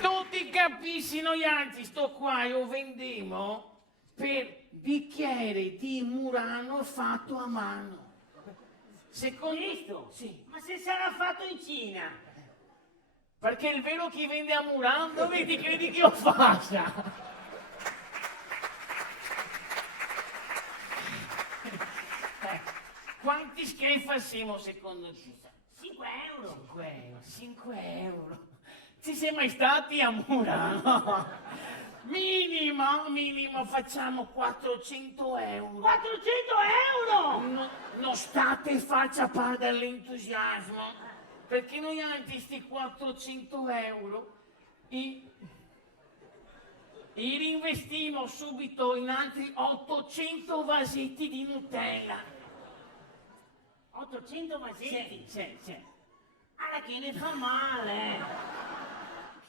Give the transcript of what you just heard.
Non ti capisci, noi anzi sto qua io vendemo per bicchiere di Murano fatto a mano. Secondo Visto? Sì. Ma se sarà fatto in Cina? Perché il vero chi vende a Murano, dove ti credi che io faccia? Quanti schiaffasimo secondo te? 5 euro. 5 euro. Ci sei mai stati a Murano? Minimo facciamo 400 euro. 400 euro! Non state faccia perdere l'entusiasmo, perché noi anche sti 400 euro li reinvestimo subito in altri 800 vasetti di Nutella. 800 vasetti? Sì. Alla che ne fa male.